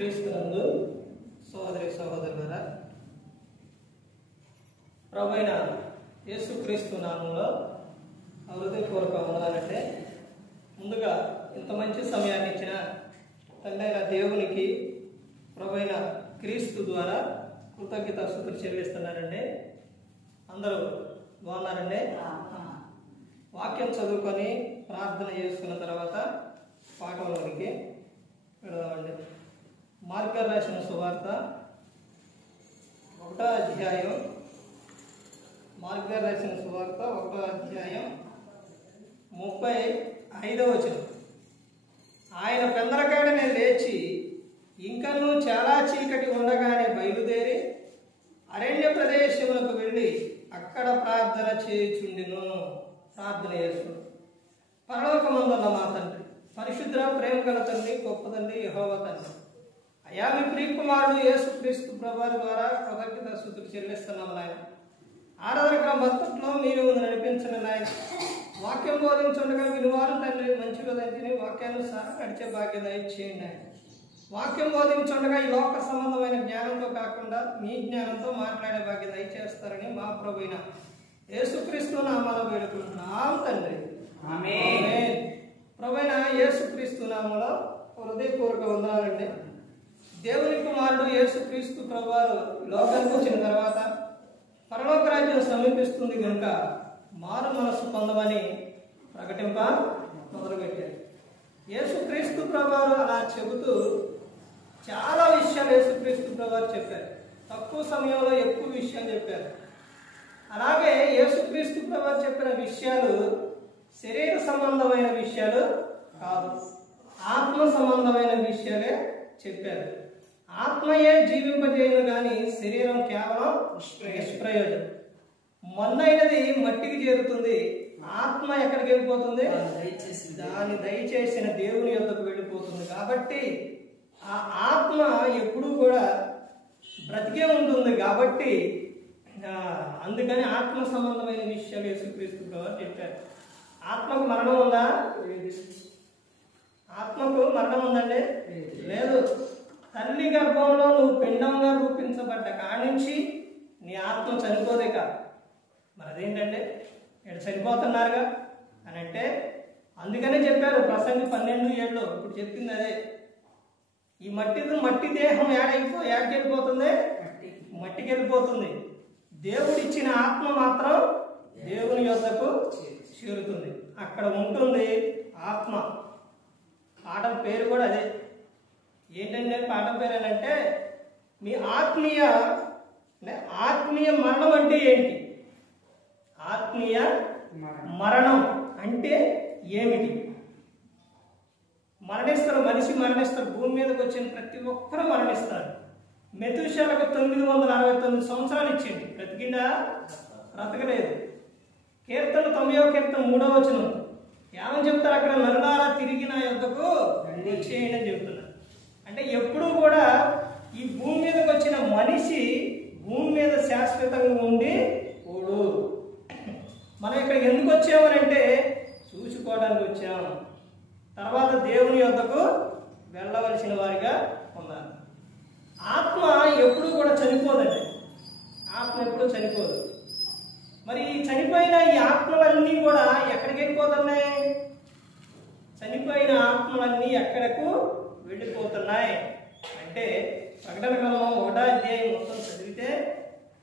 క్రీస్తునందు సోదరి సహోదరులారా, ప్రభువైన యేసుక్రీస్తు నామములో హృదయపూర్వక వందనాలంటే ముందుగా ఇంత మంచి సమయాన్ని ఇచ్చిన తండ్రి అయిన దేవునికి ప్రభువైన క్రీస్తు ద్వారా కృతజ్ఞతాస్తుతులు చెల్లిస్తున్నానండి. అందరూ బాగున్నారండి? వాక్యం చదువుకొని ప్రార్థన చేసుకున్న తర్వాత పాఠంలోనికి వెళదామండి. మార్కు రాసిన సువార్త 1వ అధ్యాయం, మార్కు రాసిన సువార్త 1వ అధ్యాయం 35వ వచనం. ఆయన పెందరకాడనే లేచి ఇంకనూ చాలా చీకటి ఉండగానే బయలుదేరి అరణ్య ప్రదేశములకు వెళ్ళి అక్కడ ప్రార్థన చేయుచుండెను. ప్రార్థన చేసుకుని, పరలోకమందున్న మా తండ్రి, పరిశుద్ధ ప్రేమ గల తండ్రి, గొప్ప తండ్రి యెహోవా తండ్రి, అయా మీ ప్రియకుమారుడు యేసుక్రీస్తు ప్రభువారి ద్వారా కృతజ్ఞతాస్తుతులు చెల్లిస్తున్నాము నాయన. ఆరాధన క్రమంలో మీరు నడిపించండి నాయన. వాక్యం బోధించుండగా వినివారు తండ్రి మంచి విధంగా వాక్యానుసారం నడిచే భాగ్యం దయచేయండి ఆయన. వాక్యం బోధించుండగా ఈ లోక సంబంధమైన జ్ఞానంతో కాకుండా మీ జ్ఞానంతో మాట్లాడే భాగ్యం దయచేస్తారని మా ప్రభువైన యేసుక్రీస్తు నామములో వేడుకుంటున్నాం తండ్రి, ఆమేన్. ప్రభువైన యేసుక్రీస్తు నామములో హృదయపూర్వక వందనాలండి. దేవుని కుమారుడు యేసుక్రీస్తు ప్రభువారు లోకానికి వచ్చిన తర్వాత పరలోక రాజ్యం సమీపిస్తుంది కనుక మారు మనస్సు పొందమని ప్రకటింప మొదలుపెట్టారు. యేసుక్రీస్తు ప్రభువారు అలా చెబుతూ చాలా విషయాలు యేసుక్రీస్తు ప్రభువారు చెప్పారు. తక్కువ సమయంలో ఎక్కువ విషయాలు చెప్పారు. అలాగే యేసుక్రీస్తు ప్రభువారు చెప్పిన విషయాలు శరీర సంబంధమైన విషయాలు కాదు, ఆత్మ సంబంధమైన విషయాలే చెప్పారు. ఆత్మయే జీవింపజేయను కానీ శరీరం కేవలం నిష్ప్రయోజనం. మొన్నైనది మట్టికి చేరుతుంది, ఆత్మ ఎక్కడికి వెళ్ళిపోతుంది? దాన్ని దయచేసిన దేవుని యొద్దకు వెళ్ళిపోతుంది. కాబట్టి ఆ ఆత్మ ఎప్పుడూ కూడా బ్రతికే ఉంటుంది. కాబట్టి అందుకని ఆత్మ సంబంధమైన విషయాలు యేసుక్రీస్తు ప్రభువు చెప్పారు. ఆత్మకు మరణం ఉందా? ఆత్మకు మరణం ఉందండి? లేదు. తల్లి గర్భంలో నువ్వు పిండంగా రూపించబడ్డ కాడి నుంచి నీ ఆత్మ చనిపోదే కాదు. మరి అదేంటంటే ఇక్కడ చనిపోతున్నారుగా అని అంటే అందుకనే చెప్పారు ప్రసంగి 12:7. ఇప్పుడు చెప్పింది అదే. ఈ మట్టి దేహం ఏడకి వెళ్ళిపోతుంది? మట్టికి వెళ్ళిపోతుంది. దేవుడిచ్చిన ఆత్మ మాత్రం దేవుని యొద్దకు చేరుతుంది, అక్కడ ఉంటుంది ఆత్మ. పాఠం పేరు కూడా అదే. ఏంటంటే పాఠం పేరు ఏంటంటే మీ ఆత్మీయ మరణం అంటే ఏంటి? ఆత్మీయ మరణం అంటే ఏమిటి? మరణిస్తారు, మనిషి మరణిస్తారు. భూమి మీదకి వచ్చిన ప్రతి ఒక్కరూ మరణిస్తారు. మెతుషేలకు 969 సంవత్సరాలు ఇచ్చింది, బ్రతికిందా? బ్రతకలేదు. కీర్తన 90వ కీర్తన 3వ వచనం ఏమని చెప్తారు అక్కడ? నరులారా తిరిగి నా యొద్దకు చేయండి అని చెప్తున్నారు. అంటే ఎప్పుడూ కూడా ఈ భూమి మీదకి వచ్చిన మనిషి భూమి మీద శాశ్వతంగా ఉండి పోడు. మనం ఇక్కడికి ఎందుకు వచ్చామనంటే చూసుకోవడానికి వచ్చాం. తర్వాత దేవుని యొద్దకు వెళ్ళవలసిన వారిగా ఉన్నారు. ఆత్మ ఎప్పుడూ కూడా చనిపోదండి. ఆత్మ ఎప్పుడూ చనిపోదు. మరి చనిపోయిన ఈ ఆత్మలన్నీ కూడా ఎక్కడికి వెళ్ళిపోతున్నాయి? చనిపోయిన ఆత్మలన్నీ ఎక్కడకు వెళ్ళిపోతున్నాయి అంటే ప్రకటన గ్రంథం 1వ అధ్యాయం మొత్తం చదివితే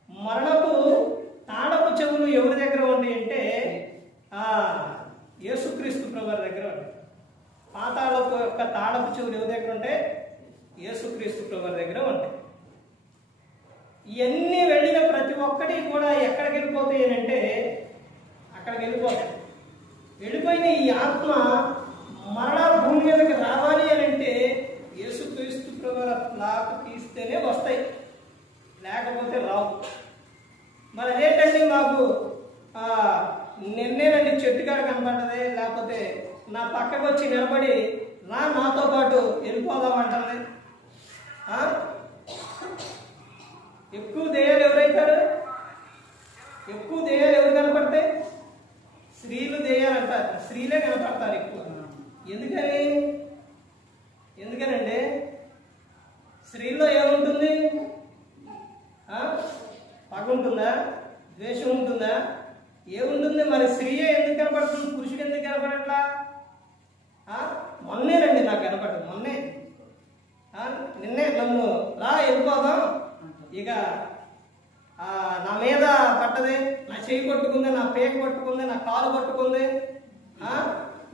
మరణపు తాళపు చెవులు ఎవరి దగ్గర ఉంటాయి అంటే యేసుక్రీస్తు ప్రభువారి దగ్గర ఉంటాయి. పాతాళపు యొక్క తాళపు చెవులు ఎవరి దగ్గర ఉంటాయి? యేసుక్రీస్తు ప్రభువారి దగ్గర ఉంటాయి. ఇవన్నీ వెళ్ళిన ప్రతి ఒక్కటి కూడా ఎక్కడికి వెళ్ళిపోతాయి అని అంటే అక్కడికి వెళ్ళిపోతాయి. వెళ్ళిపోయిన ఈ ఆత్మ మరణాల భూమి మీదకి రావాలి అని అంటే యేసుక్రీస్తు ప్రభువారి లాక్ తీస్తేనే వస్తాయి, లేకపోతే రావు. మరి అదేంటండి మాకు నిన్నేనండి చెట్టుకాడ కనపడ్డది, లేకపోతే నా పక్కకు వచ్చి నిలబడి నాతో పాటు వెళ్ళిపోదామంటుంది. ఎక్కువ దెయ్యాలు ఎవరైతారు? ఎక్కువ దెయ్యాలు ఎవరు కనపడతాయి? స్త్రీలు దెయ్యాలు అంటారు. స్త్రీలే కనపడతారు ఎక్కువ. ఎందుకనండి వెళ్ళిపోదాం, ఇక నా మీద పట్టదే, నా చెయ్యి పట్టుకుంది, నా పేక పట్టుకుంది, నా కాలు పట్టుకుంది,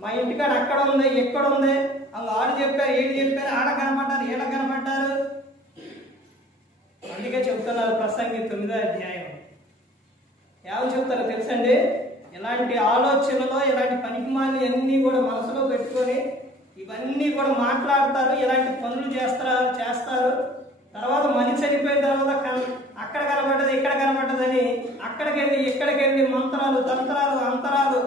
మా ఇంటికాడ అక్కడ ఉంది, ఎక్కడ ఉంది, ఆడు చెప్పారు, ఏడు చెప్పారు, ఆడ కనపడ్డారు, ఏడ కనపడ్డారు. అందుకే చెప్తున్నారు ప్రసంగి 9వ అధ్యాయం ఏమని చెప్తారో తెలుసండి? ఇలాంటి ఆలోచనలో ఇలాంటి పనికిమాలి అన్నీ కూడా మనసులో పెట్టుకొని ఇవన్నీ కూడా మాట్లాడతారు, ఇలాంటి పనులు చేస్తారు. తర్వాత మనిషి చనిపోయిన తర్వాత అక్కడ కనబడ్డది, ఇక్కడ కనబడ్డదని అక్కడికెళ్ళి ఇక్కడికెళ్ళి మంత్రాలు, తంత్రాలు, అంతరాలు,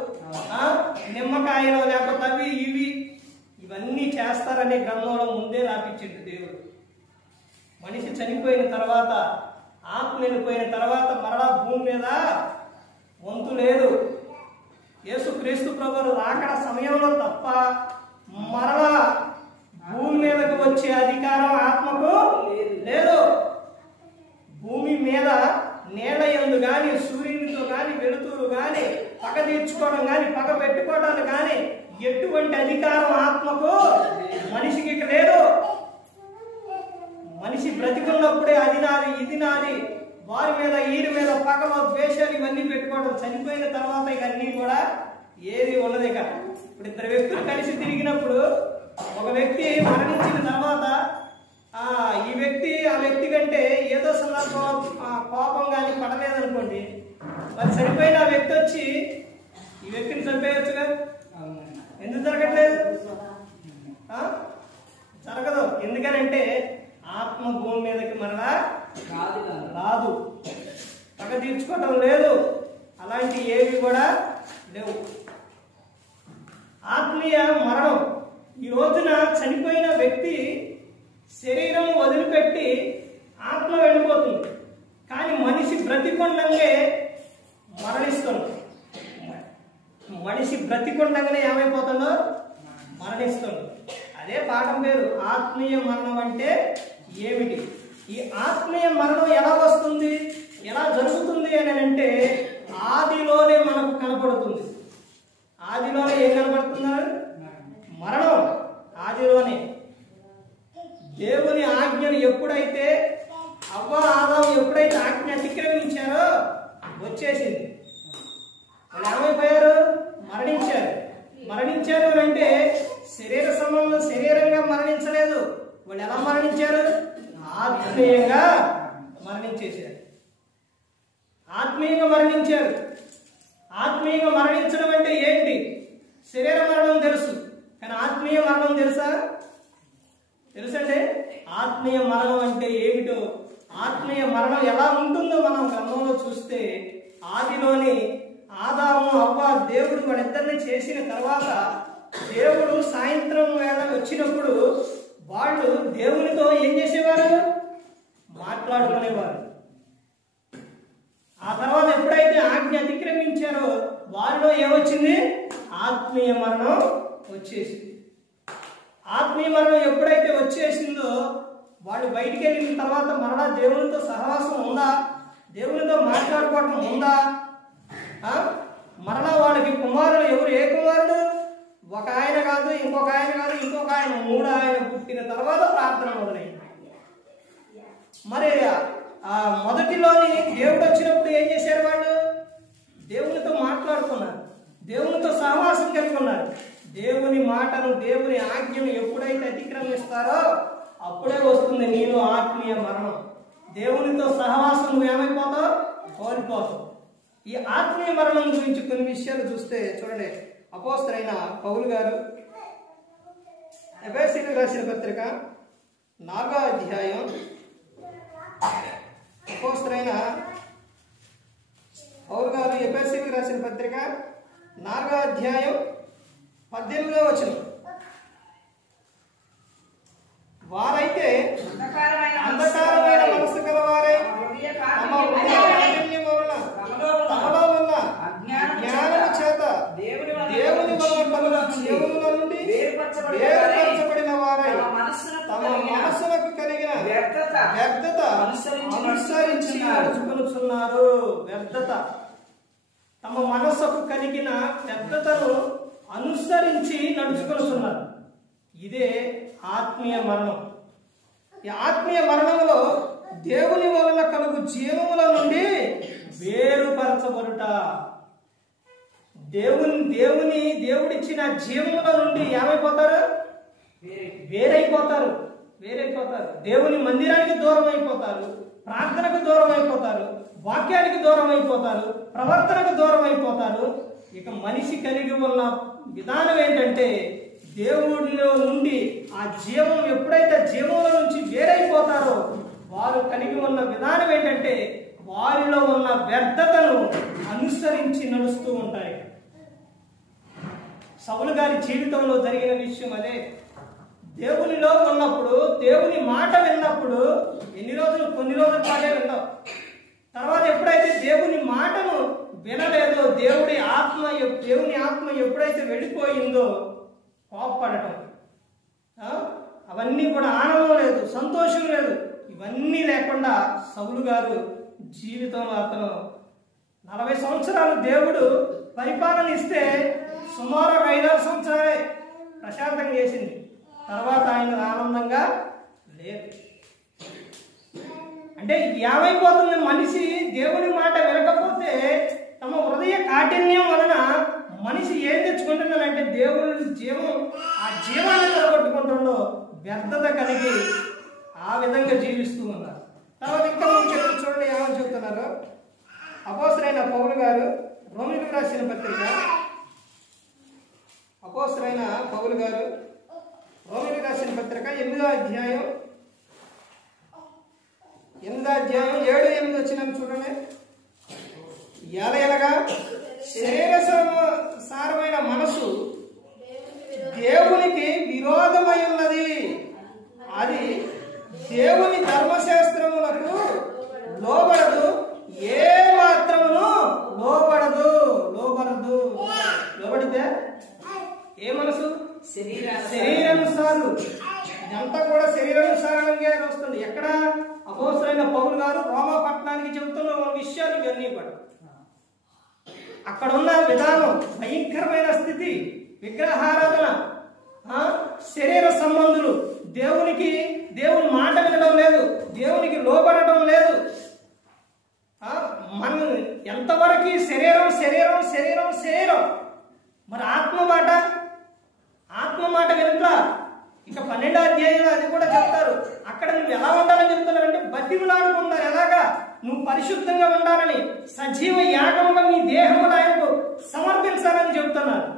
నిమ్మకాయలు, లేకపోతే అవి ఇవి ఇవన్నీ చేస్తారనే గ్రంథంలో ముందే రాపించిండు దేవుడు. మనిషి చనిపోయిన తర్వాత, ఆత్మ వెళ్ళిపోయిన తర్వాత మరలా భూమి మీద వంతు లేదు. యేసుక్రీస్తు ప్రభువు రాకడ సమయంలో తప్ప మరలా భూమి మీదకు వచ్చే అధికారం ఆత్మకు లేదు. భూమి మీద నేల యందు గాని, సూర్యునితో గాని, వెలుతురు గాని, పగ తీర్చుకోవడం గాని, పగ పెట్టుకోవడం గాని ఎటువంటి అధికారం ఆత్మకు మనిషికి లేదు. మనిషి బ్రతికున్నప్పుడే అది నాది, ఇది నాది, వారి మీద వీరి మీద పగలో ద్వేషాలు ఇవన్నీ పెట్టుకోవడం. చనిపోయిన తర్వాత ఇవన్నీ కూడా ఏది ఉండదు. ఇక ఇప్పుడు ఇద్దరు వ్యక్తులు కలిసి తిరిగినప్పుడు ఒక వ్యక్తి మరణించిన తర్వాత ఈ వ్యక్తి ఆ వ్యక్తి కంటే ఏదో సందర్భం కోపం కానీ పడలేదనుకోండి, మరి చనిపోయిన ఆ వ్యక్తి వచ్చి ఈ వ్యక్తిని చంపేయచ్చుగా. ఎందుకు జరగట్లేదు? జరగదు. ఎందుకనంటే ఆత్మ భూమి మీదకి మరలా రాదు, పగ తీర్చుకోవటం లేదు, అలాంటి ఏవి కూడా లేవు. ఆత్మీయ మరణం. ఈ రోజున చనిపోయిన వ్యక్తి శరీరం వదిలిపెట్టి ఆత్మ వెళ్ళిపోతుంది, కానీ మనిషి బ్రతికొండంగా మరణిస్తుంది. మనిషి బ్రతికొండంగానే ఏమైపోతుందో మరణిస్తుంది. అదే పాఠం పేరు ఆత్మీయ మరణం అంటే ఏమిటి? ఈ ఆత్మీయ మరణం ఎలా వస్తుంది, ఎలా జరుగుతుంది అని అంటే ఆదిలోనే మనకు కనపడుతుంది. ఆదిలోనే ఏం కనపడుతున్నారు? మరణం ఆదిలోనే. దేవుని ఆజ్ఞను ఎప్పుడైతే అవ్వ ఆదాము ఎప్పుడైతే ఆజ్ఞ అతిక్రమించారో వచ్చేసింది. వాళ్ళు ఏమైపోయారు? మరణించారు. మరణించారు అంటే శరీర సంబంధం శరీరంగా మరణించలేదు. వాళ్ళు ఎలా మరణించారు? ఆత్మీయంగా మరణించేశారు. ఆత్మీయంగా మరణించారు. ఆత్మీయంగా మరణించడం అంటే ఏంటి? శరీర మరణం తెలుసు, కానీ ఆత్మీయ మరణం తెలుసా? తెలుసండి. ఆత్మీయ మరణం అంటే ఏమిటో, ఆత్మీయ మరణం ఎలా ఉంటుందో మనం గ్రంథంలో చూస్తే ఆదిలోని ఆదాము అవ్వ దేవుడు వాళ్ళిద్దరిని చేసిన తర్వాత దేవుడు సాయంత్రం వేళ వచ్చినప్పుడు వాళ్ళు దేవునితో ఏం చేసేవారు? మాట్లాడుకునేవారు. ఆ తర్వాత ఎప్పుడైతే ఆజ్ఞ అతిక్రమించారో వారిలో ఏమొచ్చింది? ఆత్మీయ మరణం వచ్చేసింది. ఆత్మీయ మరణం ఎప్పుడైతే వచ్చేసిందో వాళ్ళు బయటికి వెళ్ళిన తర్వాత మరలా దేవునితో సహవాసం ఉందా? దేవునితో మాట్లాడుకోవటం ఉందా? మరలా వాళ్ళకి కుమారులు ఎవరు? ఏ కుమారుడు? ఒక ఆయన కాదు, ఇంకొక ఆయన కాదు, ఇంకొక ఆయన, 3 ఆయన పుట్టిన తర్వాత ప్రార్థన మొదలైంది. మరి మొదటిలోని దేవుడు వచ్చినప్పుడు ఏం చేశారు? వాళ్ళు దేవునితో మాట్లాడుకున్నారు, దేవునితో సహవాసం కలిగి ఉన్నారు. దేవుని మాటను, దేవుని ఆజ్ఞను ఎప్పుడైతే అతిక్రమిస్తారో అప్పుడే వస్తుంది నీలో ఆత్మీయ మరణం. దేవునితో సహవాసం నువ్వు ఏమైపోతావు? కోల్పోతావు. ఈ ఆత్మీయ మరణం గురించి కొన్ని విషయాలు చూస్తే చూడండి. అపోస్తలుడైన పౌలు గారు ఎఫెసీయులకు రాసిన పత్రిక 4వ అధ్యాయం, అపోస్తలుడైన పౌలు గారు ఎఫెసీయులకు రాసిన పత్రిక 4వ అధ్యాయం 18వ వచనం, వారైతే అంధకారమైన మనసు గలవారై తమ హృదయ వలన తమలో ఉన్న జ్ఞానము చేత దేవుని వలన కలుగు జీవముల నుండి వేరుపరచబడిన వారై తమ మనస్సులకు కలిగిన వ్యర్థత అనుసరించి నడుచుకొనుచున్నారు. వ్యర్థత, తమ మనస్సుకు కలిగిన వ్యర్థతను అనుసరించి నడుచుకొనుచున్నారు. ఇదే ఆత్మీయ మరణం. ఈ ఆత్మీయ మరణంలో దేవుని వలన కలుగు జీవముల నుండి వేరుపరచబడుట. దేవుడిచ్చిన జీవముల నుండి ఏమైపోతారు? వేరైపోతారు. దేవుని మందిరానికి దూరం అయిపోతారు, ప్రార్థనకు దూరం అయిపోతారు, వాక్యానికి దూరం అయిపోతారు, ప్రవర్తనకు దూరం అయిపోతారు. ఇక మనిషి కలిగి ఉన్న విధానం ఏంటంటే దేవుడిలో నుండి ఆ జీవం ఎప్పుడైతే జీవంలో నుంచి వేరైపోతారో వారు కలిగి ఉన్న విధానం ఏంటంటే వారిలో ఉన్న వ్యర్థతను అనుసరించి నడుస్తూ ఉంటాయి. సౌలు గారి జీవితంలో జరిగిన విషయం అదే. దేవునిలో ఉన్నప్పుడు, దేవుని మాట విన్నప్పుడు కొన్ని రోజుల పాటే విన్నాం. తర్వాత ఎప్పుడైతే దేవుని మాటను వినలేదో, దేవుని ఆత్మ ఎప్పుడైతే వెళ్ళిపోయిందో కోపపడటం, అవన్నీ కూడా ఆనందం లేదు, సంతోషం లేదు, ఇవన్నీ లేకుండా సౌలు గారు జీవితంలో అతను 40 సంవత్సరాలు దేవుడు పరిపాలన ఇస్తే సుమారు 5-6 సంవత్సరాలే ప్రశాంతంగా చేసింది. తర్వాత ఆయన ఆనందంగా లేదు. అంటే ఏమైపోతుంది? మనిషి దేవుని మాట వినకపోతే తమ హృదయ కాఠిన్యం వలన మనిషి ఏం తెచ్చుకుంటున్నాడంటే దేవుని జీవం, ఆ జీవాన్ని నిలబెట్టుకుంటుండో వ్యర్థత కలిగి ఆ విధంగా జీవిస్తూ ఉన్నారు. తర్వాత ఇంకా చూడండి ఏమని చెప్తున్నారు. అపోస్తలుడైన పౌలు గారు రోమీయులకు రాసిన పత్రిక, అపోస్తలుడైన పౌలు గారు రోమీయులకు రాసిన పత్రిక 8వ అధ్యాయం 7-8 వచ్చిన చూడండి. ఎలయనగా శరీర సారమైన మనసు దేవునికి విరోధమై ఉన్నది, అది దేవుని ధర్మశాస్త్రములకు లోబడదు, ఏ మాత్రమును లోబడితే ఏ మనసు? శరీరానుసారులు. ఇదంతా కూడా శరీరానుసారంగా వస్తుంది. ఎక్కడ? అపోస్తలుడైన పౌలు గారు రోమా పట్టణానికి చెబుతున్న విషయాలు ఇవన్నీ కూడా. అక్కడ ఉన్న విధానం భయంకరమైన స్థితి, విగ్రహారాధన, శరీర సంబంధులు, దేవుని మాట వినడం లేదు, దేవునికి లోబడటం లేదు. మనం ఎంతవరకు శరీరం మరి ఆత్మ మాట వినట్లా. ఇక 12వ అధ్యాయంలో అది కూడా చెప్తారు. అక్కడ నువ్వు ఎలా ఉండాలని చెప్తున్నారంటే బతిమలాడుకుంటారు. ఎలాగా? నువ్వు పరిశుద్ధంగా ఉండాలని, సజీవ యాగముగా నీ దేహమును ఆయనకు సమర్పించాలని చెబుతున్నారు.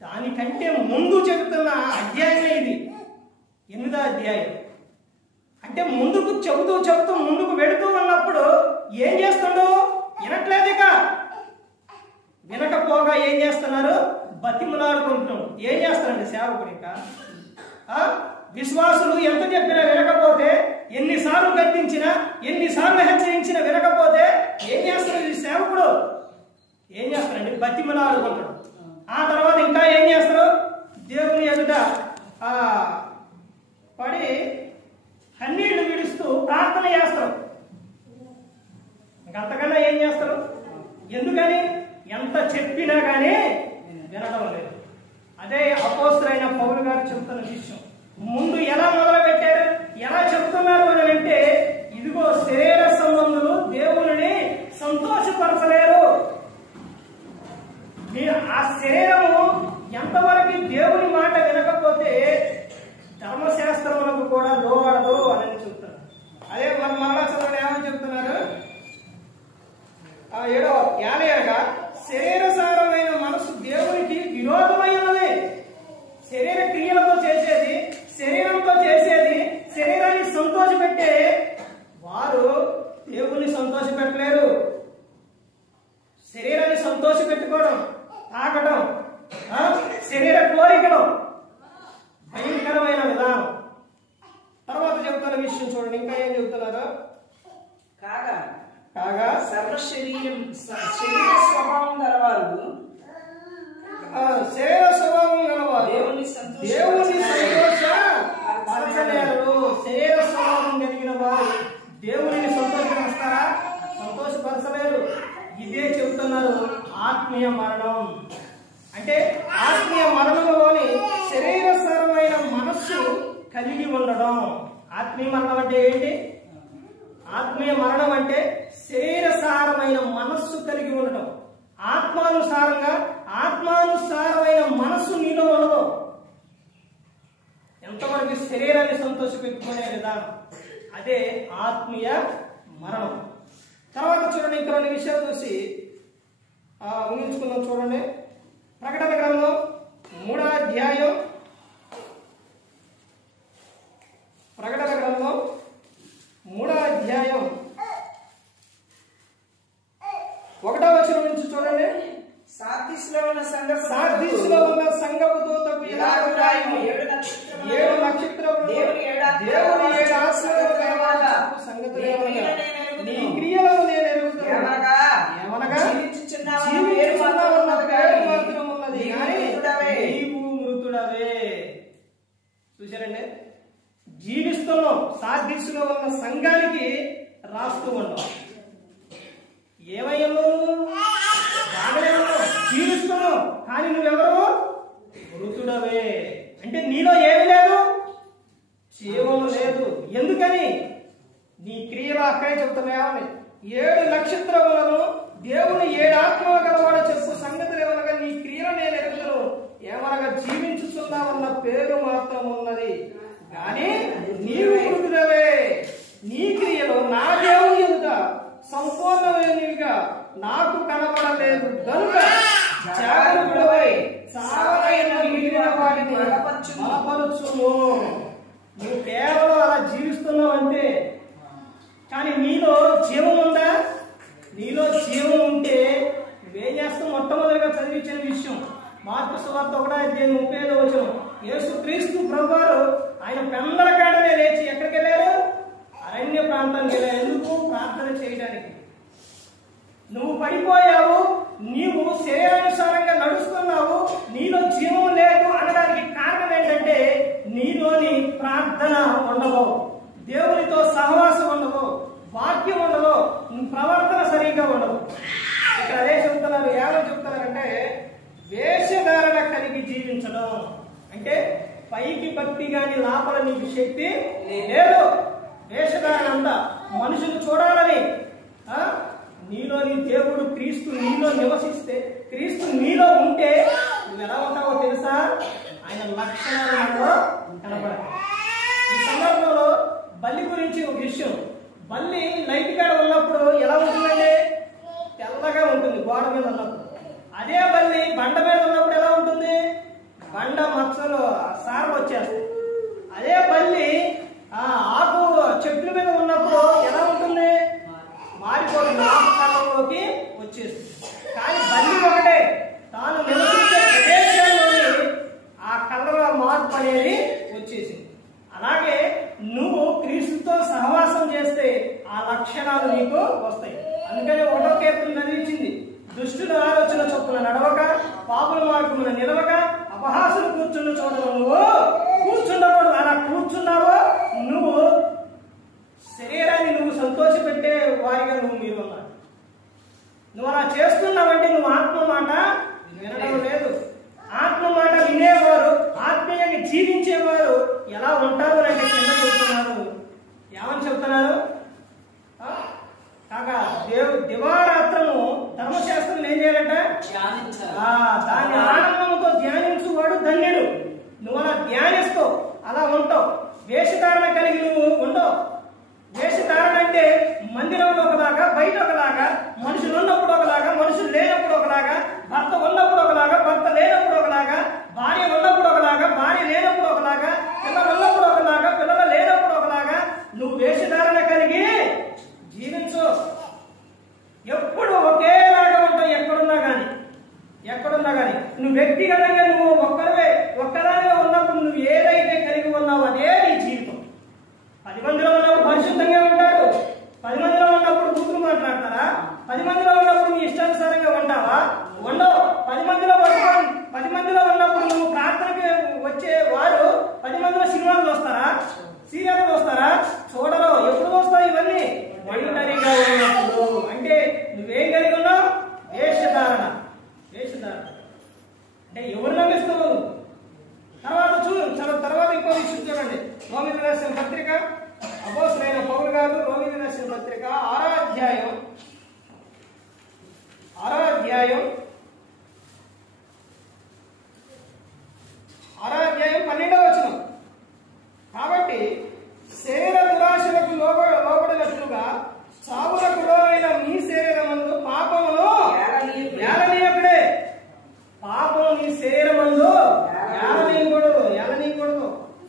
దానికంటే ముందు చెబుతున్న అధ్యాయమే ఇది, 8వ అధ్యాయం. అంటే ముందుకు చెబుతూ ముందుకు వెళుతూ ఉన్నప్పుడు ఏం చేస్తుండో వినట్లేదు. ఇక వినకపోగా ఏం చేస్తున్నారు? బతిమలాడుకుంటాం. ఏం చేస్తారండి సేవకుడు? ఇంకా విశ్వాసులు ఎంత చెప్పినా వినకపోతే, ఎన్నిసార్లు గద్దించినా, ఎన్నిసార్లు హెచ్చరించినా వినకపోతే ఏం చేస్తారు? ఈ సేవకుడు ఏం చేస్తారండి? బతిమలాడుకుంటాడు. ఆ తర్వాత ఇంకా ఏం చేస్తారు? దేవుని ఎదుట పడి కన్నీళ్లు విడుస్తూ ప్రార్థన చేస్తారు. అంతకన్నా ఏం చేస్తారు? ఎందుకని? ఎంత చెప్పినా కానీ వినడం లేదు. అదే అపోస్తలుడైన పౌలు గారు చెప్తున్న విషయం. ముందు ఎలా మొదలు పెట్టారు, ఎలా చెప్తున్నారు అని అంటే, ఇదిగో శరీర సంబంధులు దేవుని సంతోషపరచలేరు. ఆ శరీరము ఎంతవరకు దేవుని మాట వినకపోతే ధర్మశాస్త్రములకు కూడా లోబడదు అని చెప్తున్నారు. అదే మన మహారాష్ట్రలో ఏమని చెప్తున్నారు? 7వ ఏలయనగా శరీరసారమైన మనసు దేవునికి విరోధమై ఉన్నది. శరీర క్రియలతో చేసేది, శరీరంతో చేసేది, శరీరాన్ని సంతోషపెట్టే వారు దేవుని సంతోషపెట్టలేరు. శరీరాన్ని సంతోషపెట్టుకోవడం, తాగడం, శరీర కోరికలు భయంకరమైన విధానం. తర్వాత చెబుతున్న విషయం చూడండి. ఇంకా ఏం చెబుతున్నారు? కాగా శరీర స్వభావం గలవారు దేవుని సంతోషపరచలేరు. శరీర స్వభావం కలిగిన వారు దేవుని సంతోషపరుస్తారా? సంతోషపరచలేరు. ఇదే చెబుతున్నారు ఆత్మీయ మరణం. అంటే ఆత్మీయ మరణంలోని శరీరసరమైన మనస్సు కలిగి ఉండడం. మరణం. ఆత్మీయ మరణం అంటే ఏంటి? ఆత్మీయ మరణం అంటే శరీర సారమైన మనస్సు కలిగి ఉండటం. ఆత్మానుసారమైన మనస్సు నీలో ఉండదు. ఎంతవరకు శరీరాన్ని సంతోషపెట్టుకునే విధానం, అదే ఆత్మీయ మరణం. తర్వాత చూడండి, ఇంకా 2 విషయాలు చూసి ఊహించుకుందాం. చూడండి, ప్రకటన గ్రంథం 3వ అధ్యాయం, ప్రకటన గ్రంథం 3వ అధ్యాయం 1వ వచనం నుంచి చూడండి. సార్దీసులో ఉన్న సంఘపు దూతకు ఇలాగు రాయుము, 7 నక్షత్రములు దేవుని 7 ఆత్మల తర్వాత సంగతులేమనగా నీ క్రియలను నేను ఎరుగుదును. ఏమనగా జీవించుచున్నావన్న పేరు మాత్రం ఉన్నది కానీ నీవు మృతుడవే. చూశారండి, జీవిస్తున్నాం. సార్దీసులో ఉన్న సంఘానికి రాస్తూ ఉన్నాం. ఏమయ్యావు? బాగానే ఉన్నావు, జీవిస్తున్నావు, కానీ నువ్వెవరు? మృతుడవే. అంటే నీలో ఏమి లేదు, జీవము లేదు. ఎందుకని? నీ క్రియలు అక్కడే చెప్తున్నాయా? 7 నక్షత్రములను దేవుని 7 ఆత్మలు గలవాడు చెప్పు సంగతులు ఏమనగా నీ క్రియలు నేను ఎరుగుదును. ఏమనగా జీవించుతున్నావన్న పేరు మాత్రం ఉన్నది కానీ నీవు మృతుడవే. నీ క్రియలు నా దేవుని ఎదుట సంపూర్ణమైనవిగా నాకు కనబడలేదు కనుక జాగ్రత్తవై చావైన మిగిలిన వాటిని బలపరచుము. నువ్వు కేవలం అలా జీవిస్తున్నావు అంటే, కానీ నీలో జీవం ఉందా? నీలో జీవం ఉంటే నువ్వేం చేస్తావు? మొట్టమొదటిగా చదివించిన విషయం మార్కు సువార్త 1వ అధ్యాయం 35వ వచనం. యేసుక్రీస్తు ప్రభువారు ఆయన పెందలకాడనే లేచి ఎక్కడికి వెళ్ళారు? అరణ్య ప్రాంతానికి వెళ్ళారు. ఎందుకు? ప్రార్థన చేయడానికి. నువ్వు పడిపోయావు, నీవు శరీరానుసారంగా నడుస్తున్నావు, నీలో జీవం లేదు అనడానికి కారణం ఏంటంటే నీలోని ప్రార్థన ఉండదు, దేవునితో సహవాసం ఉండదు, వాక్యం ఉండదు, ప్రవర్తన సరిగ్గా ఉండదు. ఇక్కడ అదే చెప్తున్నారు. ఏమని చెప్తున్నారంటే వేషధారణ కలిగి జీవించడం అంటే పైకి భక్తి గాని లోపల నీకు శక్తి లేదు. వేషధారణ అంతా మనుషులు చూడాలని. నీలోని దేవుడు క్రీస్తు నీలో నివసిస్తే, క్రీస్తు నీలో ఉంటే నువ్వు ఎలా ఉంటావో తెలుసా? ఆయన లక్షణాలు మనలో కనపడాలి. ఈ సందర్భంలో బల్లి గురించి ఒక విషయం. బల్లి లైట్ కాడ ఉన్నప్పుడు ఎలా ఉంటుందండి? తెల్లగా ఉంటుంది గోడ మీద ఉన్నప్పుడు. అదే బల్లి బండ మీద ఉన్నప్పుడు ఎలా ఉంటుంది? బండ మచ్చలు సారం వచ్చేస్తాయి. అదే బల్లి ఆకు చెట్ల మీద ఉన్నప్పుడు ఎలా ఉంటుంది? మారిపోతుంది, ఆకు కళ్ళలోకి వచ్చేస్తుంది. కానీ బల్లి ఒకటే, తాను నివసించే ప్రదేశంలోని ఆ కళ్ళ మార్పు అనేది వచ్చేసింది. అలాగే నువ్వు క్రీస్తుతో సహవాసం చేస్తే ఆ లక్షణాలు నీకు వస్తాయి. అందుకని 1వ కీర్తన చదివించింది, దుష్టుల ఆలోచన చొప్పున నడవక, పాపుల మార్గమున నిలవక, అపహాసులు కూర్చున్న చోట నువ్వు కూర్చుండకూడదు. అలా కూర్చున్నావో నువ్వు శరీరాన్ని నువ్వు సంతోషపెట్టే వారిగా మీరు ఉన్నావు. నువ్వు అలా చేస్తున్నావంటే నువ్వు ఆత్మ మాట వినడం లేదు. ఆత్మ మాట వినేవారు, ఆత్మీయంగా జీవించేవారు ఎలా ఉంటారు అంటే కింద చెప్తున్నారు. ఏమని చెప్తున్నారు? కాగా దివారాత్రము ధర్మశాస్త్రం ఏం చేయాలంట? దాన్ని ఆనందంతో ధ్యానించువాడు ధన్యుడు. నువ్వు అలా విషయం చూడండి. రోమీయులకు రాసిన పత్రిక, అపోస్తలుడైన పౌలు గారు రోమీయులకు రాసిన పత్రిక 6వ అధ్యాయం 12వ వచనం. కాబట్టి శరీర దురాశలకు లోబడినట్లుగా సావులకు లోనైన మీ శరీరమందు పాపమును ఏలనీయకుడే. పాపం నీ శరీరమందు ఏలనీయకూడదు.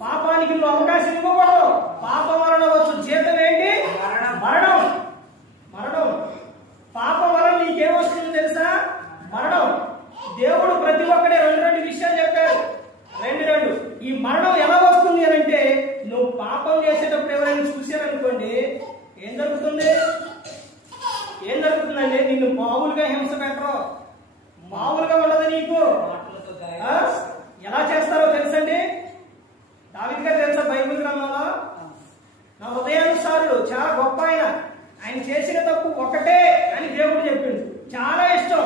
పాపానికి నువ్వు అవకాశం ఇవ్వకూడదు. పాపం వలన వచ్చు జీతం ఏంటి? మరణం. పాపం వలన నీకేమొస్తుందో తెలుసా? మరణం. దేవుడు ప్రతి ఒక్కడే రెండు విషయాలు చెప్పారు. రెండు. ఈ మరణం ఎలా వస్తుంది అని అంటే, నువ్వు పాపం చేసేటప్పుడు ఎవరైనా చూశారనుకోండి, ఏం జరుగుతుందంటే నిన్ను మామూలుగా హింస పెట్టరు. మామూలుగా ఉండదు నీకు. ఎలా చేస్తారో తెలుసండి? దావీదు గారు తెలుసా? బైబిల్ గ్రంథంలో నా హృదయానుసారుడు, చాలా గొప్ప ఆయన చేసిన తప్పు ఒకటే అని దేవుడు చెప్పిండు. చాలా ఇష్టం.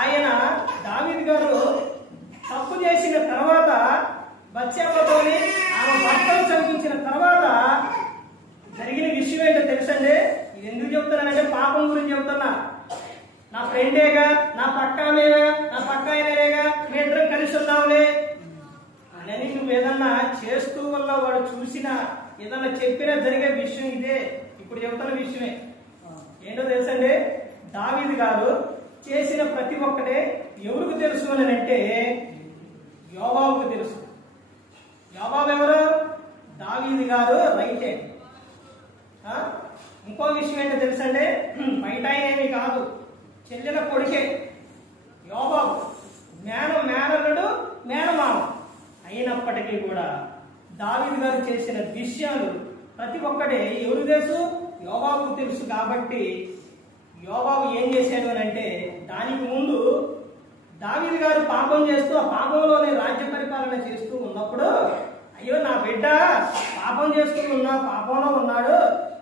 ఆయన దావీదు గారు తప్పు చేసిన తర్వాత బత్షెబతోని ఆమె భర్తను చంపించిన తర్వాత జరిగిన విషయం ఏంటో తెలుసండి? ఇది ఎందుకు చెప్తున్నానంటే పాపం గురించి చెప్తున్నా. నా ఫ్రెండేగా, నా పక్కానేగా, నా పక్క ఆయనగా, మీ ఇద్దరం కలిసి ఉన్నావులే అని నువ్వు ఏదన్నా చేస్తూ వల్ల వాడు చూసినా ఏదన్నా చెప్పినా జరిగే విషయం ఇదే. ఇప్పుడు చెప్తున్న విషయమే. ఏంటో తెలుసండి? దావీదు గారు చేసిన ప్రతి ఒక్కటే ఎవరికి తెలుసు అని అంటే యోవాబుకు తెలుసు. యోవాబు ఎవరు? దావీదు గారు రైట్ హ్యాండ్. ఇంకో విషయం ఏంటో తెలుసండి? బయట ఆయన ఏమీ కాదు, చెల్లెల కొడుకే యోవాబు. మేనల్లుడు, మేనమామ అయినప్పటికీ కూడా దావీదు గారు చేసిన విషయాలు ప్రతి ఒక్కటే ఎవరు తెలుసు? యోవాబుకు తెలుసు. కాబట్టి యోవాబు ఏం చేశాడు అని అంటే, దానికి ముందు దావీదు గారు పాపం చేస్తూ ఆ పాపంలోనే రాజ్య పరిపాలన చేస్తూ ఉన్నప్పుడు, అయ్యో నా బిడ్డ పాపం చేస్తూ పాపంలో ఉన్నాడు,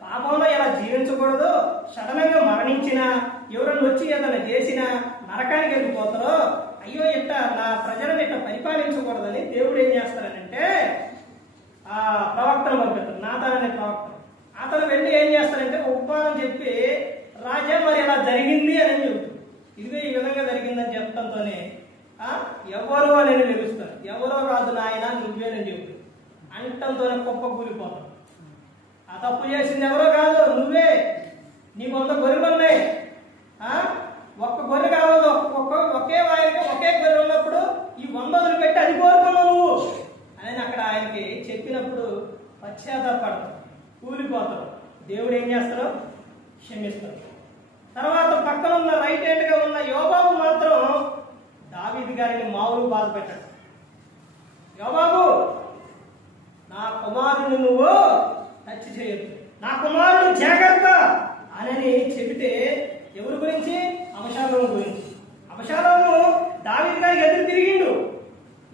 పాపంలో ఎలా జీవించకూడదు, సడన్ గా మరణించినా ఎవరన్నా వచ్చి ఏదైనా చేసినా నరకానికి వెళ్ళిపోతారో, అయ్యో ఇట్ట నా ప్రజలను ఇట్లా పరిపాలించకూడదని దేవుడు ఏం చేస్తారనంటే ఆ ప్రవక్తను పంపిస్తారు. నాతాన్ అనే ప్రవక్త. అతను వెళ్ళి ఏం చేస్తారంటే ఉపమానం చెప్పి, రాజా మరి ఇలా జరిగింది అని చెబుతాడు. ఇదిగో ఈ విధంగా జరిగిందని చెప్పడంతోనే ఎవరు అని నిలుస్తారు. ఎవరో రాదు నాయన నువ్వేనని చెబుతాడు. అంటంతోనే గొప్ప కూలిపోతాడు. ఆ తప్పు చేసింది ఎవరో కాదు, నువ్వే. నీ 100 గొర్రెలు ఉన్నాయి, ఒక్క గొర్రె కావాలి, ఒకే వాయికి ఒకే గొర్రె ఉన్నప్పుడు ఈ 100 వదిలిపెట్టి అది కోరుకున్నావు నువ్వు అని అక్కడ ఆయనకి చెప్పినప్పుడు పశ్చాత్తాపడతాడు, కూలిపోతాడు. దేవుడు ఏం చేస్తాడో క్షమిస్తాడు. తర్వాత పక్కన ఉన్న రైట్ హ్యాండ్ గా ఉన్న యోబాబు మాత్రం దావీదు గారిని మామూలు బాధ పెట్టాడు. యోబాబు, నా కుమారుని నువ్వు టచ్ చేయొద్దు, నా కుమారుడు జాగ్రత్త అని చెబితే ఎవరి గురించి? అబషాలోము గురించి. అబషాలోము దావీదు గారికి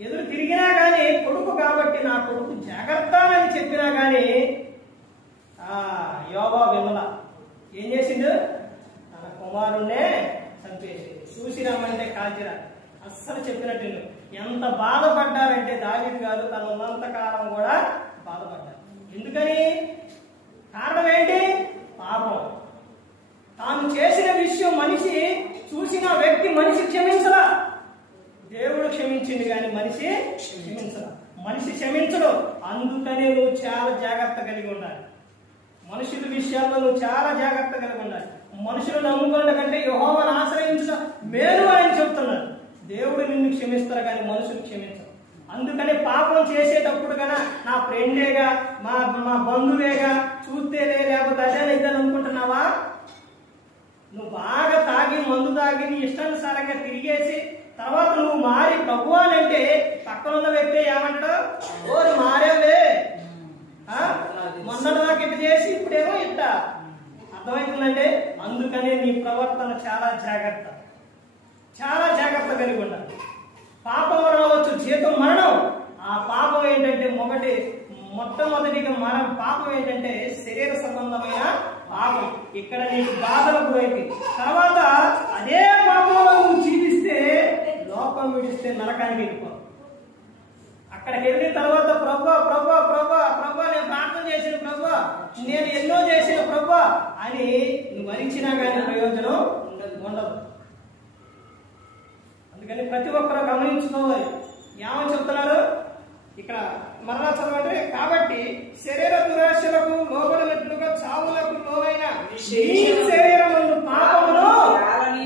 ఎదురు తిరిగినా కానీ కొడుకు కాబట్టి నా కొడుకు జాగ్రత్త అని చెప్పినా కానీ యోబాబు విమల ఏం చేసిండు? తన కుమారుణ్ణే చంపేసి చూసి రమ్మంటే కాల్చిరా. అస్సలు చెప్పినట్టు ఎంత బాధపడ్డారంటే దావీదు గారు తన ఉన్నంత కాలం కూడా బాధపడ్డారు. ఎందుకని? కారణం ఏంటి? పాపం. తాను చేసిన విషయం మనిషి చూసిన వ్యక్తి మనిషి క్షమించలా. దేవుడు క్షమించింది కానీ మనిషి క్షమించలా. మనిషి క్షమించడు. అందుకనే నువ్వు చాలా జాగ్రత్త కలిగి ఉండాలి. మనుషుల విషయాల్లో నువ్వు చాలా జాగ్రత్త కలిగి ఉండాలి. మనుషులు నమ్ముకున్న కంటే యెహోవాను ఆశ్రయించడం మేలు అని చెప్తున్నాడు. దేవుడు నిన్ను క్షమిస్తారు కానీ మనుషులు క్షమించరు. అందుకని పాపం చేసేటప్పుడు కన్నా నా ఫ్రెండేగా, మా బంధువేగా, చూస్తేనే లేకపోతే అదే ఇద్దని అనుకుంటున్నావా? నువ్వు బాగా తాగి మందు తాగి నీ ఇష్టానుసారంగా తిరిగేసి తర్వాత నువ్వు మారి ప్రభువానంటే పక్కన ఉన్న వ్యక్తి ఏమంటాడు? ఓరు మారేవే, మొన్నటి దాకా ఇట్ట చేసి ఇప్పుడేమో ఇట్ట. అర్థమవుతుందంటే అందుకనే నీ ప్రవర్తన చాలా జాగ్రత్త కలిగి ఉండాలి. పాపం రావచ్చు, జీతం మరణం. ఆ పాపం ఏంటంటే మొట్టమొదటిగా పాపం ఏంటంటే శరీర సంబంధమైన పాపం. ఇక్కడ నీకు బాధలకు గురైంది. తర్వాత అదే పాపంలో నువ్వు జీవిస్తే లోకం విడిస్తే నరకానికి వెళ్ళిపోవు. అక్కడికి వెళ్ళిన తర్వాత ప్రభువా నేను ఎన్నో చేసిన ప్రభువా అని నువ్వు వరించినా కానీ ప్రయోజనం ఉండదు. అందుకని ప్రతి ఒక్కరూ గమనించుకోవాలి. ఏమని చెప్తున్నారు ఇక్కడ మరలా చదవండి. కాబట్టి శరీర దురాశలకు లోబడినట్లుగా చావులకు లోనైన శరీరమును పాపమును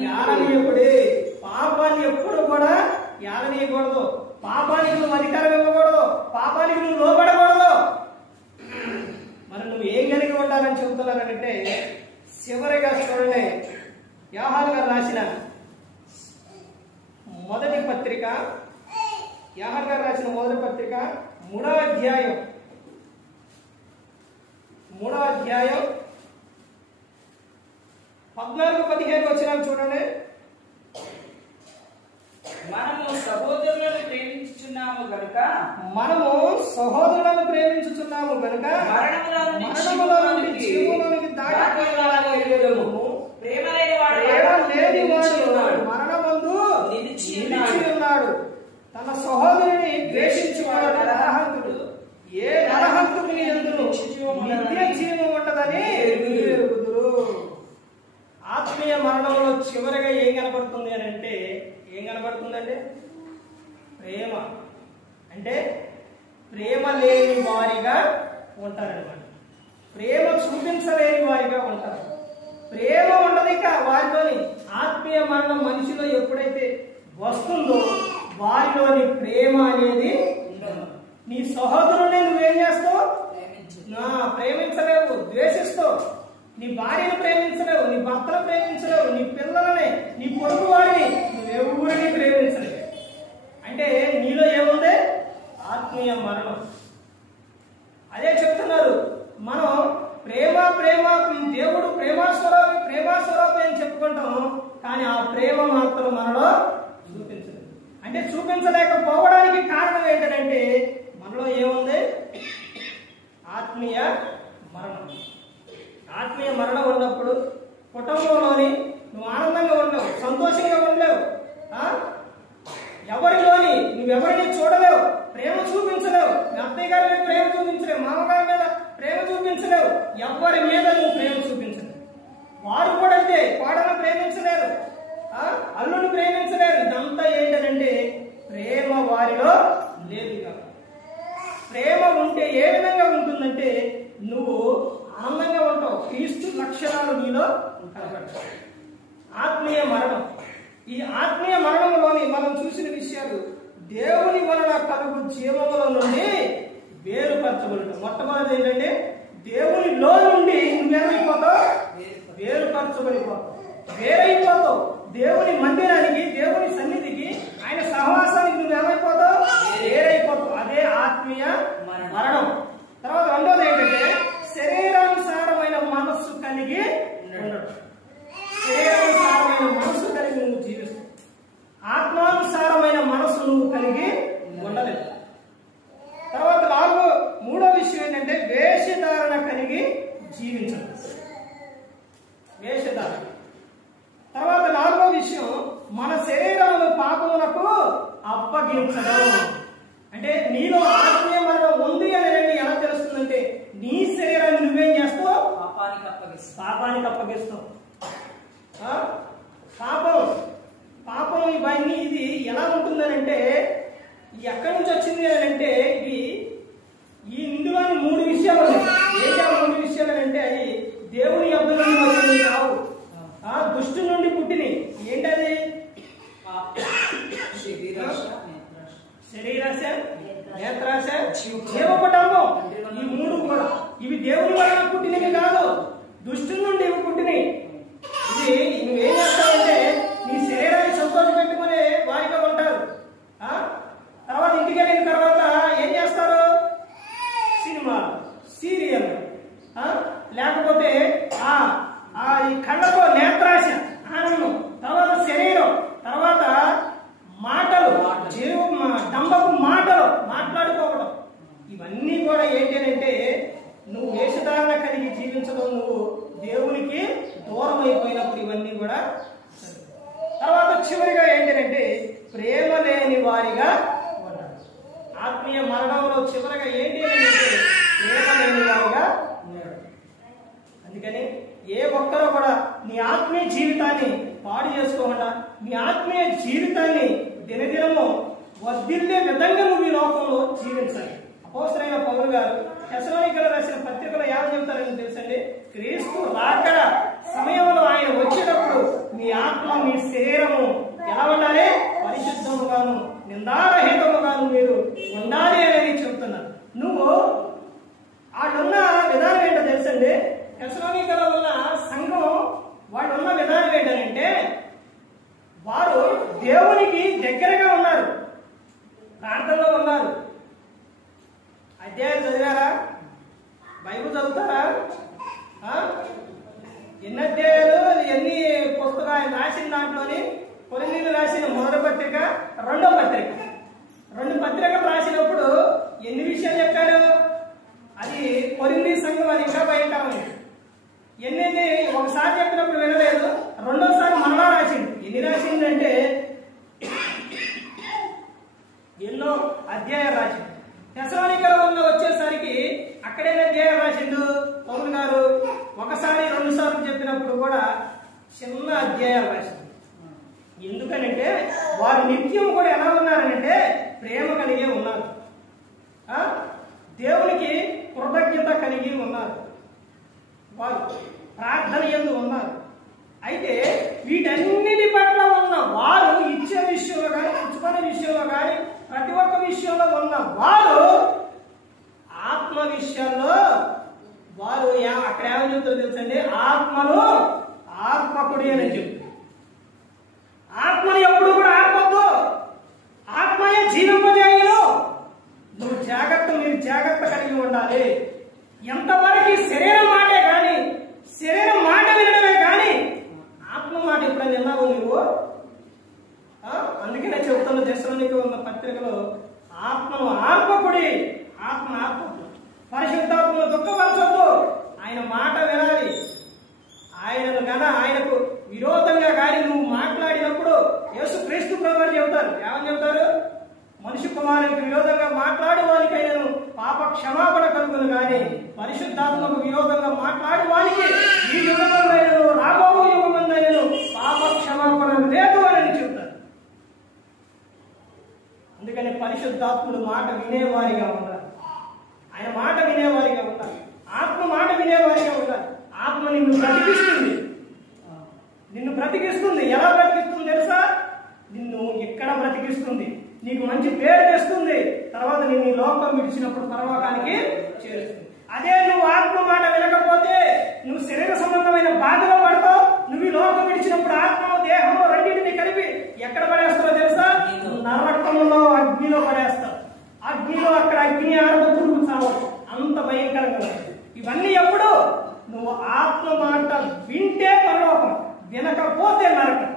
యాలనీయకుడి. పాపాన్ని ఎప్పుడు కూడా యాలనీయకూడదు. పాపానికి నువ్వు అధికారం ఇవ్వకూడదు. పాపానికి నువ్వు లోబడకూడదు. మరి నువ్వు ఏం కలిగి ఉండాలని చెబుతున్నారంటే చివరిగా చూడండి, యోహాను గారు రాసిన మొదటి పత్రిక, యోహాను గారు రాసిన మొదటి పత్రిక 3వ అధ్యాయం 14-15 వచనాలు చూడండి. మనము సహోదరులను ప్రేమించుచున్నాము గనుక మరణములో నుండి జీవములోనికి దాటిపోయేలాగా ప్రేమ లేని వాడు మరణమందు నిలిచి ఉన్నాడు. తన సహోదరుని ద్వేషించువాడు నరహంతుడు. ఏ నరహంతుని యందును నిత్య జీవం ఉంటదని ఎరుగుదురు. ఆత్మీయ మరణంలో చివరిగా ఏం కనబడుతుంది అని అంటే ఏం కనబడుతుందంటే ప్రేమ. అంటే ప్రేమ లేని వారిగా ఉంటారనమాట. ప్రేమ చూపించలేని వారిగా ఉంటారు. ప్రేమ ఉండదు ఇక వారిలోని. ఆత్మీయ మరణం మనిషిలో ఎప్పుడైతే వస్తుందో వారిలోని ప్రేమ అనేది ఉండదు. నీ సహోదరుని నువ్వేం చేస్తావు? ప్రేమించలేవు, ద్వేషిస్తావు. నీ భార్యను ప్రేమించలేవు, నీ భర్తను ప్రేమించలేవు, నీ పిల్లలని, నీ పొరుగు వారిని నువ్వెవరిని ప్రేమించలేవు. అంటే నీలో ఏముంది? ఆత్మీయ మరణం. అదే చెప్తున్నారు. మనం ప్రేమ ప్రేమ దేవుడు ప్రేమాస్వరూపి అని చెప్పుకుంటాం, కానీ ఆ ప్రేమ మాత్రం మనలో చూపించలేదు. అంటే చూపించలేకపోవడానికి కారణం ఏంటంటే మనలో ఏముంది? ఆత్మీయ మరణం. ఆత్మీయ మరణం ఉన్నప్పుడు కుటుంబంలోని నువ్వు ఆనందంగా ఉండలేవు, సంతోషంగా ఉండలేవు. ఎవరిలోని నువ్వెవరిని చూడలేవు, ప్రేమ చూపించలేవు. మీ అత్తయ్య గారి మీద ప్రేమ చూపించలేవు, మామగారి మీద ప్రేమ చూపించలేవు, ఎవరి మీద నువ్వు ప్రేమ చూపించలేవు. వారు కూడా అంతే, కోడలను ప్రేమించలేరు, అల్లుని ప్రేమించలేరు. ఇదంతా ఏంటంటే ప్రేమ వారిలో లేదు. ప్రేమ ఉంటే ఏ విధంగా ఉంటుందంటే నువ్వు ఆనందంగా ఉంటావు. క్రీస్తు లక్షణాలు నీలో కనబడతాయి. ఆత్మీయ మరణం. ఈ ఆత్మీయ మరణంలోని మనం చూసిన విషయాలు దేవుని వలన కలుగు జీవముల నుండి వేరుపరచబడటం. మొట్టమొదటి ఏంటంటే దేవునిలో నుండి నువ్వేమైపోతావు? వేరుపరచబడిపోతావు, వేరైపోతావు. దేవుని మందిరానికి, దేవుని సన్నిధికి, ఆయన సహవాసానికి నువ్వేమైపోతావు? వేరైపోతావు. అదే ఆత్మీయ మరణం. తర్వాత రెండోది ఏంటంటే శరీరానుసారమైన మనస్సు కలిగి ఉండడం. శరీరానుసారమైన మనస్సు కలిగి నువ్వు జీవిస్తావు. ఆత్మానుసారమైన మనస్సు నువ్వు కలిగి ఉండలేదు. తర్వాత మూడో విషయం ఏంటంటే వేషధారణ కలిగి జీవించడం. వేషధారణ. తర్వాత నాలుగో విషయం మన శరీరమును పాపమునకు అప్పగించడం. అంటే నీలో ఆత్మీయ మరణం ఉంది అని ఎలా తెలుస్తుందంటే నీ శరీరాన్ని నువ్వేం చేస్తావు? పాపానికి అప్పగిస్తావు. పాపం ఇవన్నీ ఇది ఎలా ఉంటుందనంటే ఎక్కడి నుంచి వచ్చింది అని అంటే ఇది ఇందులోని మూడు విషయాలు ఉన్నాయి. ఏంటా మూడు విషయాలు అంటే అది దేవుని యొద్ద నుండి వచ్చినవి కావు, దుష్టు నుండి పుట్టినవి. ఏంటది? శరీరాశ, నేత్రాశ, జీవపటంబం. ఈ మూడు కూడా ఇవి దేవుని వలన పుట్టినవి కాదు, దుష్టు నుండి ఇవి పుట్టినవి. ఇది నువ్వేం చేస్తావంటే నీ శరీరాన్ని సంతోష పెట్టుకునే వారిగా ఉంటారు. తర్వాత ఇంటికి వెళ్ళిన తర్వాత ఏం చేస్తారు? సినిమా, సీరియల్, లేకపోతే ఈ కళ్ళతో నేత్రాశ, ఆనందం, తర్వాత శరీరం, తర్వాత మాటలు, డంబపు మాటలు మాట్లాడుకోవడం. ఇవన్నీ కూడా ఏంటి అంటే నువ్వు వేషధారణ కలిగి జీవించడం, నువ్వు దేవుని నీ ఆత్మీయ జీవితాన్ని పాడు చేసుకోకుండా నీ ఆత్మీయ జీవితాన్ని దినదినము వర్ధిల్లే విధంగా నువ్వు ఈ లోకంలో జీవించాలి. అపోస్తలుడైన పౌలు గారు తెస్సలోనికీయులకు రాసిన పత్రికలో ఏమని చెప్తారని తెలుసండి? క్రీస్తు రాకడ సమయంలో ఆయన వచ్చేటప్పుడు మీ ఆత్మ మీ శరీరము ఎలా ఉండాలి? పరిశుద్ధముగాను నిందారహితముగాను మీరు ఉండాలి అనేది చెప్తున్నారు. నువ్వు వాళ్ళున్న విధానం ఏంటో తెలుసండి? తెస్సలోనికీలో ఉన్న సంఘం వాళ్ళు ఉన్న విధానం ఏంటంటే వారు దేవునికి దగ్గరగా ఉన్నారు, ప్రార్థనలో ఉన్నారు. అధ్యాయం చదివారా? బైబిల్ చదువుతారా? ఎన్ని అధ్యాయాలు ఎన్ని పుస్తకాలు ఆయన రాసిన దాంట్లోని కొరింథీయులు రాసిన మొదటి పత్రిక, రెండో పత్రిక, రెండు పత్రికలు రాసినప్పుడు ఎన్ని విషయాలు చెప్పారు? అది కొరింథీ సంఘం అది ఇంకా భయంకరమైంది. ఎన్ని ఒకసారి చెప్పినప్పుడు వినలేదు, రెండోసారి మరలా రాసింది. ఎన్ని రాసిందంటే ఎన్నో అధ్యాయాలు రాసింది. తెస్సలోనికీయులలో వచ్చేసరికి అక్కడేనే అధ్యాయం రాసిండు పౌలు గారు. ఒకసారి రెండు సార్లు చెప్పినప్పుడు కూడా చిన్న అధ్యాయాలు రాసింది. ఎందుకనంటే వారు నిత్యం కూడా ఎలా ఉన్నారనంటే ప్రేమ కలిగి ఉన్నారు, దేవునికి కృతజ్ఞత కలిగి ఉన్నారు, వారు ప్రార్థన యందు ఉన్నారు. అయితే వీటన్నిటి పట్ల ఉన్న వారు ఇచ్చే విషయంలో కానీ పుచ్చుకునే విషయంలో కానీ ప్రతి ఒక్క విషయంలో ఉన్న వారు ఆత్మ విషయంలో వారు అక్కడ ఏమని చెప్తారో తెలుసండి? ఆత్మను ఆత్మకుడి అని చెప్తారు. ఆత్మను ఎప్పుడు కూడా ఆత్మతో ఆత్మయే జీవింపజేయను. నువ్వు మీరు జాగ్రత్త కలిగి ఉండాలి. ఎంతవరకు శరీరం మాటే కానీ శరీరం మాట వినడమే కానీ ఆత్మ మాట ఎప్పుడైనా విన్నావు నువ్వు? అందుకనే చెబుతున్న తెస్సలోనికీయులకు ఉన్న పత్రికలో ఆత్మను ఆత్మకుడి, ఆత్మ ఆత్మకుడు, పరిశుద్ధాత్మను దుఃఖపరచొద్దు, ఆయన మాట వినాలి. ఆయనకు విరోధంగా కానీ నువ్వు మాట్లాడినప్పుడు యేసుక్రీస్తు ప్రభువు చెబుతారు, ఏమని చెబుతారు? మనిషి కుమారునికి విరోధంగా మాట్లాడు వానికి ఆయనను పాప క్షమాపణ కలుగును గాని పరిశుద్ధాత్మకు విరోధంగా మాట్లాడు వానికి ఈ యుగమందైనను రాబో యుగమందైనను పాప క్షమాపణ లేదు అని చెప్తారు. అందుకని పరిశుద్ధాత్ముడు మాట వినేవారిగా ఉండాలి, ఆయన మాట వినేవారిగా ఉండాలి, ఆత్మ మాట వినేవారిగా ఉండాలి. ఆత్మ నిన్ను బ్రతికిస్తుంది. ఎలా బ్రతికిస్తుంది తెలుసా? నిన్ను ఎక్కడ బ్రతికిస్తుంది, నీకు మంచి పేరు తెస్తుంది, తర్వాత నేను ఈ లోకం విడిచినప్పుడు పరలోకానికి చేరుస్తుంది. అదే నువ్వు ఆత్మ మాట వినకపోతే నువ్వు శరీర సంబంధమైన బాధలో పడతావు. నువ్వు ఈ లోకం విడిచినప్పుడు ఆత్మ దేహము రెండింటిని కలిపి ఎక్కడ పడేస్తావో తెలుసా? నరకంలో అగ్నిలో పడేస్తావు. అగ్నిలో అక్కడ అగ్ని ఆరదు, పురుగు చావచ్చు, అంత భయంకరంగా. ఇవన్నీ ఎప్పుడు నువ్వు ఆత్మ మాట వింటే పరలోకం, వినకపోతే నరకం.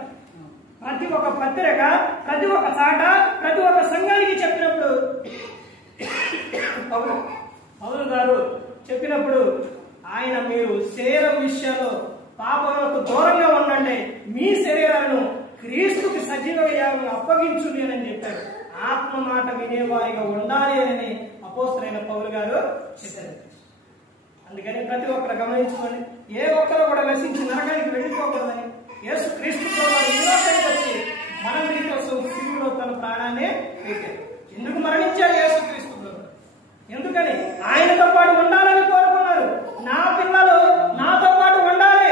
ప్రతి ఒక్క పత్రిక, ప్రతి ఒక్క చాట, ప్రతి ఒక్క సంఘానికి చెప్పినప్పుడు పౌలు గారు చెప్పినప్పుడు ఆయన మీరు శరీరం విషయంలో పాపములకు దూరంగా ఉండండి, మీ శరీరాలను క్రీస్తుకి సజీవ యాగంగా అప్పగించుడి అని చెప్పారు. ఆత్మ మాట వినేవారిగా ఉండాలి అని అపోస్తలుడైన పౌలు గారు చెప్పారు. అందుకని ప్రతి ఒక్కరు గమనించుకోండి, ఏ ఒక్కరు కూడా నశించి నరకానికి వెళ్ళిపోకూడదని యేసుక్రీస్తు ప్రభువు ఈ లోకానికి వచ్చి మనందరి కోసం శిలువలో తన ప్రాణాన్ని పెట్టారు. ఎందుకు మరణించారు యేసుక్రీస్తు ప్రభువు? ఎందుకని? ఆయనతో పాటు ఉండాలని కోరుకున్నారు. నా పిల్లలు నాతో పాటు ఉండాలి,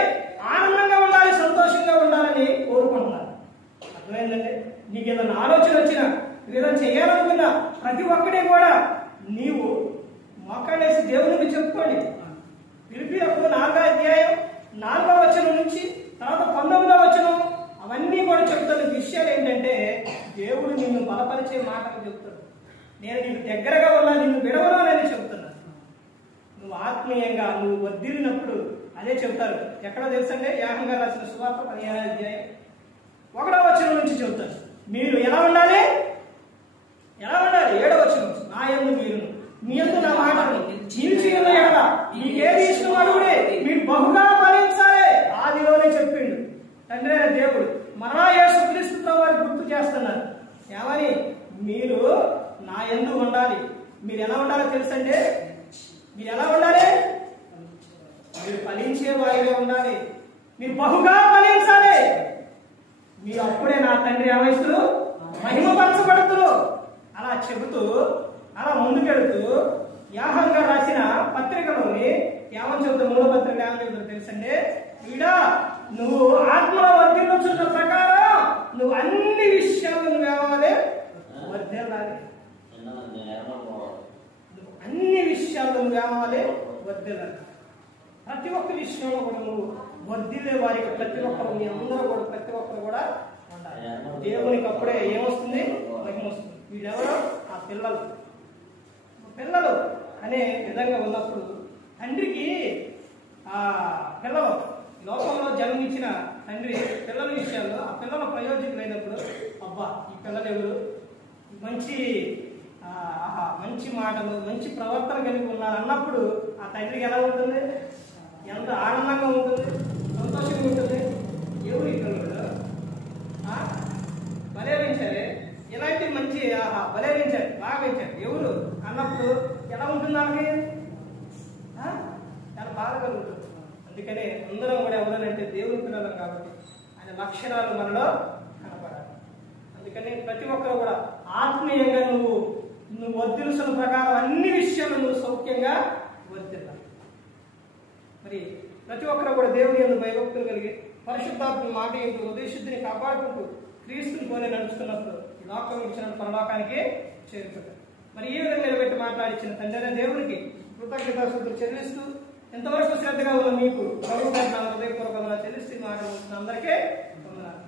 ఆనందంగా ఉండాలి, సంతోషంగా ఉండాలని కోరుకుంటున్నారు. అర్థమైందండి? నీకు ఏదైనా ఆలోచన వచ్చినా, ఏదైనా చేయాలనుకున్నా ప్రతి ఒక్కటి కూడా నీవు మోకాళ్ళేసి దేవునికి చెప్పుకోండి. ఫిలిప్పీయులకు 4వ అధ్యాయం 4వ వచనం నుంచి తర్వాత 19వ వచనం అవన్నీ కూడా చెప్తున్న విషయాలు ఏంటంటే దేవుడు నిన్ను బలపరిచే మాటలు చెప్తాడు. నేను నీకు దగ్గరగా ఉన్నా, నిన్ను విడవనని చెప్తున్నాను. నువ్వు ఆత్మీయంగా నువ్వు వర్ధిల్లినప్పుడు అదే చెప్తారు. ఎక్కడో తెలుసండి? యోహాను గారు రాసిన సువార్త 15వ అధ్యాయం 1వ వచనం నుంచి చెప్తారు. మీరు ఎలా ఉండాలి? 7వ వచనం, నా యందు మీరును, మీ యందు నా మాటలు నిలిచియున్న యెడల మీకేది ఇష్టం అడుగుడే, మీరు బహుగా ఫలించాలి. ఆదిలోనే చెప్పిండు తండ్రి అయిన దేవుడు. మరలా యేసుక్రీస్తు వారు గుర్తు చేస్తున్నారు. ఏమని? మీరు నా యందు ఉండాలి. మీరు ఎలా ఉండాలో తెలుసండి? మీరు ఎలా ఉండాలి? మీరు ఫలించే వారిగా ఉండాలి. మీరు బహుగా ఫలించాలి. మీరు అప్పుడే నా తండ్రి ఏమైస్తారు, మహిమపరచబడుతురు. అలా చెబుతూ అలా ముందుకెడుతూ యాహోవా గారు రాసిన పత్రికలోని ఏమని చెబుతారు, 3వ పత్రిక ఏమని చెబుతారు తెలుసండి? వీడా నువ్వు ఆత్మలో వర్ధిల్లుచున్న ప్రకారం నువ్వు అన్ని విషయాలు నువ్వేవాలి, వర్ధిల్లాలి. అన్ని విషయాలు నువ్వేవాలి, వర్ధిల్లాలి. ప్రతి ఒక్క విషయంలో కూడా నువ్వు వర్ధిల్లే వారికి ప్రతి ఒక్కరు, మీ అందరూ కూడా ప్రతి ఒక్కరు కూడా ఉండాలి. దేవునికి అప్పుడే ఏమొస్తుంది, మహిమ వస్తుంది. వీళ్ళెవరో ఆ పిల్లలు అనే విధంగా ఉన్నప్పుడు తండ్రికి ఆ పిల్లలు లోకంలో జన్మించిన తండ్రి పిల్లల విషయాల్లో ఆ పిల్లల ప్రయోజకులైనప్పుడు అబ్బా ఈ పిల్లలు ఎవరు, మంచి మంచి మాటలు మంచి ప్రవర్తన కలిగి ఉన్నారు అన్నప్పుడు ఆ తండ్రికి ఎలా ఉంటుంది, ఎంత ఆనందంగా ఉంటుంది, సంతోషంగా ఉంటుంది. ఎవరు ఈ పిల్లలు భలే పెంచారు, ఇలాంటి మంచి భలే పెంచారు, బాగా పెంచారు ఎవరు అన్నప్పుడు ఎలా ఉంటుంది వాళ్ళకి, చాలా బాగా కలుగుతుంది. అందుకనే అందరం కూడా ఎవరనంటే దేవుని పిల్లలం కాబట్టి ఆయన లక్షణాలు మనలో కనపడాలి. అందుకని ప్రతి ఒక్కరు కూడా ఆత్మీయంగా నువ్వు వర్ధిల్సిన ప్రకారం అన్ని విషయాలు నువ్వు సౌఖ్యంగా వర్ధిల్లాలి. మరి ప్రతి ఒక్కరు కూడా దేవుని యందు భయభక్తులు కలిగి పరిశుద్ధాత్మ మాట ఏంటో ఉదయశుద్ధిని కాపాడుకుంటూ క్రీస్తుని పోలే నడుచుకున్నప్పుడు ఈ లోకం ఇచ్చిన పరలోకానికి చేరుకుంటారు. మరి ఈ విధంగా నిలబెట్టి మాట్లాడించిన తండ్రి దేవునికి కృతజ్ఞతాస్తుతులు చెల్లిస్తూ ఎంతవరకు శ్రద్ధగా ఉన్న మీకు ప్రభు హృదయపూర్వకంగా చెల్లిస్తూ మాట్లాడుతున్న అందరికీ వందనాలు.